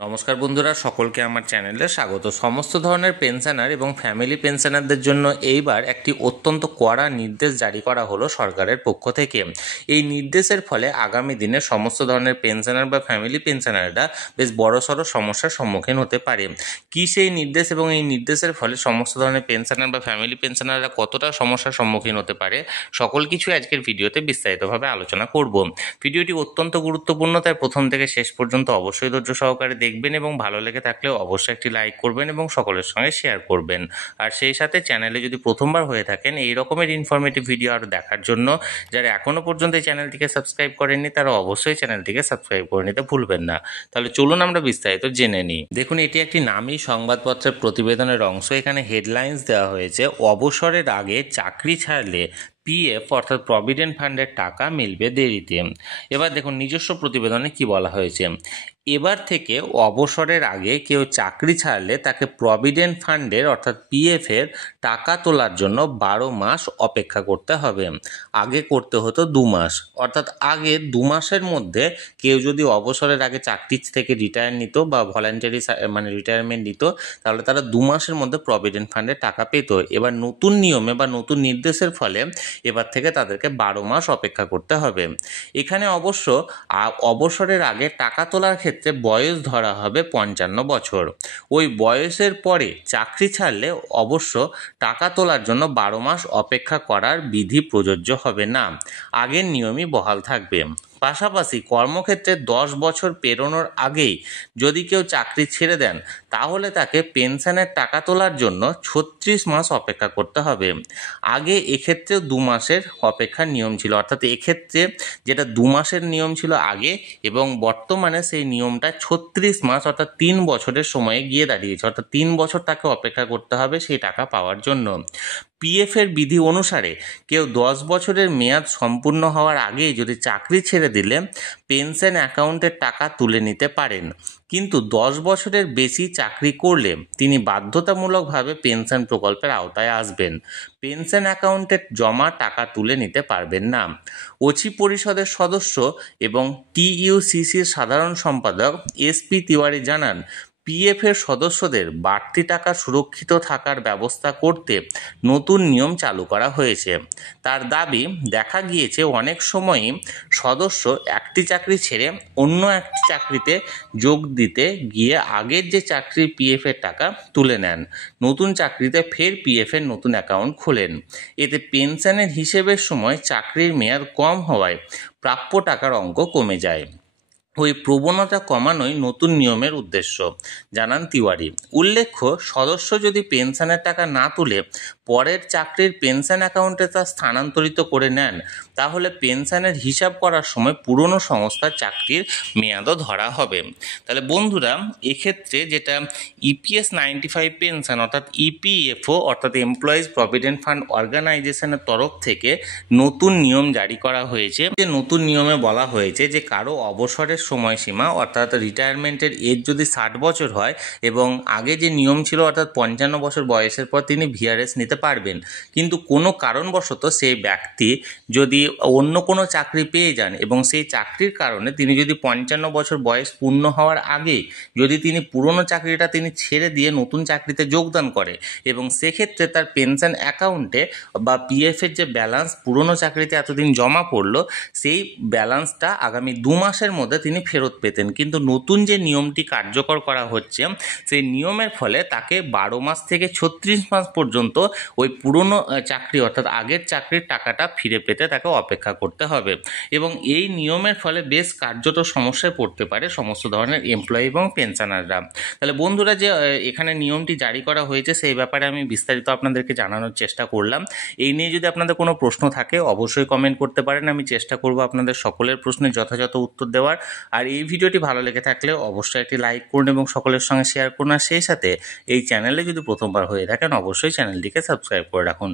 নমস্কার বন্ধুরা, সকলকে আমার চ্যানেলে স্বাগত। সমস্ত ধরনের পেনশনার এবং ফ্যামিলি পেনশনারদের জন্য এইবার একটি অত্যন্ত কড়া নির্দেশ জারি করা হলো সরকারের পক্ষ থেকে। এই নির্দেশের ফলে আগামী দিনে সমস্ত ধরনের পেনশনার বা ফ্যামিলি পেনশনাররা বেশ বড়সড় সমস্যার সম্মুখীন হতে পারে। কী সেই নির্দেশ এবং এই নির্দেশের ফলে সমস্ত ধরনের পেনশনার বা ফ্যামিলি পেনশনাররা কতটা সমস্যার সম্মুখীন হতে পারে, সকল কিছু আজকের ভিডিওতে বিস্তারিতভাবে আলোচনা করব। ভিডিওটি অত্যন্ত গুরুত্বপূর্ণ, তাই প্রথম থেকে শেষ পর্যন্ত অবশ্যই ধৈর্য সহকারে দেখবেন এবং ভালো লেগে থাকলে অবশ্যই একটি লাইক করবেন এবং সকলের সঙ্গে শেয়ার করবেন। আর সেই সাথে চ্যানেলে যদি প্রথমবার হয়ে থাকেন এই রকমের ইনফরমেটিভ ভিডিও আরও দেখার জন্য যারা এখনও পর্যন্ত এই চ্যানেলটিকে সাবস্ক্রাইব করেননি তারা অবশ্যই চ্যানেলটিকে সাবস্ক্রাইব করে নিতে ভুলবেন না। তাহলে চলুন আমরা বিস্তারিত জেনে নিই। দেখুন, এটি একটি নামী সংবাদপত্রের প্রতিবেদনের অংশ। এখানে হেডলাইন্স দেওয়া হয়েছে, অবসরের আগে চাকরি ছাড়লে পিএফ অর্থাৎ প্রভিডেন্ট ফান্ডের টাকা মিলবে দেরিতে। এবার দেখুন নিজস্ব প্রতিবেদনে কি বলা হয়েছে। এবার থেকে অবসরের আগে কেউ চাকরি ছাড়লে তাকে প্রভিডেন্ট ফান্ডের অর্থাৎ পিএফের টাকা তোলার জন্য 12 মাস অপেক্ষা করতে হবে। আগে করতে হতো 2 মাস, অর্থাৎ আগে 2 মাসের মধ্যে কেউ যদি অবসরের আগে চাকরি থেকে রিটায়ার নিত বা ভলান্টারি রিটায়ারমেন্ট নিত, তাহলে তারা 2 মাসের মধ্যে প্রভিডেন্ট ফান্ডের টাকা পেত। এবার নতুন নিয়মে বা নতুন নির্দেশের ফলে এবার থেকে তাদেরকে 12 মাস অপেক্ষা করতে হবে। এখানে অবশ্য অবসরের আগে টাকা তোলার ক্ষেত্রে বয়স ধরা হবে 55 বছর। ওই বয়সের পরে চাকরি ছাড়লে অবশ্য টাকা তোলার জন্য 12 মাস অপেক্ষা করার বিধি প্রযোজ্য হবে না, আগের নিয়মই বহাল থাকবে। পাশাপাশি কর্মক্ষেত্রে 10 বছর পেরোনোর আগেই যদি কেউ চাকরি ছেড়ে দেন তাহলে তাকে পেনশনের টাকা তোলার জন্য 36 মাস অপেক্ষা করতে হবে। আগে এক্ষেত্রেও 2 মাসের অপেক্ষার নিয়ম ছিল, অর্থাৎ এক্ষেত্রে যেটা 2 মাসের নিয়ম ছিল আগে এবং বর্তমানে সেই নিয়মটা 36 মাস অর্থাৎ 3 বছরের সময়ে গিয়ে দাঁড়িয়েছে, অর্থাৎ 3 বছর তাকে অপেক্ষা করতে হবে সেই টাকা পাওয়ার জন্য। পিএফের বিধি অনুসারে কেউ 10 বছরের মেয়াদ সম্পূর্ণ হওয়ার আগেই যদি চাকরি ছেড়ে দিলে পেনশন অ্যাকাউন্টের টাকা তুলে নিতে পারেন, কিন্তু 10 বছরের বেশি চাকরি করলে তিনি বাধ্যতামূলকভাবে পেনশন প্রকল্পের আওতায় আসবেন। পেনশন অ্যাকাউন্টে জমা টাকা তুলে নিতে পারবেন না। ওসি পরিষদের সদস্য এবং টিইউসিসির সাধারণ সম্পাদক এসপি তিওয়ারি জানান, পিএফের সদস্যদের বাড়তি টাকা সুরক্ষিত থাকার ব্যবস্থা করতে নতুন নিয়ম চালু করা হয়েছে। তার দাবি, দেখা গিয়েছে অনেক সময়ই সদস্য একটি চাকরি ছেড়ে অন্য একটি চাকরিতে যোগ দিতে গিয়ে আগের যে চাকরির পিএফের টাকা তুলে নেন, নতুন চাকরিতে ফের পিএফের নতুন অ্যাকাউন্ট খোলেন। এতে পেনশনের হিসেবের সময় চাকরির মেয়াদ কম হওয়ায় প্রাপ্য টাকার অঙ্ক কমে যায়। ওই প্রবণতা কমানোই নতুন নিয়মের উদ্দেশ্য, জানান তিওয়ারি। উল্লেখ্য, সদস্য যদি পেনশনের টাকা না তুলে পরের চাকরির পেনশন অ্যাকাউন্টে তা স্থানান্তরিত করে নেন তাহলে পেনশনের হিসাব করার সময় পুরনো সংস্থার চাকরির মেয়াদও ধরা হবে। তাহলে বন্ধুরা, এক্ষেত্রে যেটা ইপিএস 95 পেনশন অর্থাৎ ইপিএফও অর্থাৎ এমপ্লয়িজ প্রভিডেন্ট ফান্ড অর্গানাইজেশনের তরফ থেকে নতুন নিয়ম জারি করা হয়েছে। যে নতুন নিয়মে বলা হয়েছে যে কারো অবসরের সময়সীমা অর্থাৎ রিটায়ারমেন্টের এজ যদি 60 বছর হয় এবং আগে যে নিয়ম ছিল অর্থাৎ 55 বছর বয়সের পর তিনি ভিআরএস নিতে পারবেন, কিন্তু কোনো কারণবশত সেই ব্যক্তি যদি অন্য কোনো চাকরি পেয়ে যান এবং সেই চাকরির কারণে তিনি যদি 55 বছর বয়স পূর্ণ হওয়ার আগে যদি তিনি পুরনো চাকরিটা তিনি ছেড়ে দিয়ে নতুন চাকরিতে যোগদান করে এবং সেক্ষেত্রে তার পেনশন অ্যাকাউন্টে বা পিএফের যে ব্যালেন্স পুরনো চাকরিতে এতদিন জমা পড়লো সেই ব্যালেন্সটা আগামী 2 মাসের মধ্যে তিনি ফেরত পেতেন, কিন্তু নতুন যে নিয়মটি কার্যকর করা হচ্ছে সেই নিয়মের ফলে তাকে 12 মাস থেকে 36 মাস পর্যন্ত ওই পুরনো চাকরি অর্থাৎ আগের চাকরির টাকাটা ফিরে পেতে তাকে অপেক্ষা করতে হবে এবং এই নিয়মের ফলে বেশ কার্যত সমস্যায় পড়তে পারে সমস্ত ধরনের এমপ্লয়ি এবং পেনশনাররা। তাহলে বন্ধুরা, যে এখানে নিয়মটি জারি করা হয়েছে সেই ব্যাপারে আমি বিস্তারিত আপনাদেরকে জানানোর চেষ্টা করলাম। এই নিয়ে যদি আপনাদের কোনো প্রশ্ন থাকে অবশ্যই কমেন্ট করতে পারেন, আমি চেষ্টা করব আপনাদের সকলের প্রশ্নের যথাযথ উত্তর দেওয়ার। আর এই ভিডিওটি ভালো লেগে থাকলে অবশ্যই একটি লাইক করুন এবং সকলের সঙ্গে শেয়ার করুন। আর সেই সাথে এই চ্যানেলে যদি প্রথমবার হয়ে থাকেন অবশ্যই চ্যানেলটিকে সাবস্ক্রাইব করে রাখুন।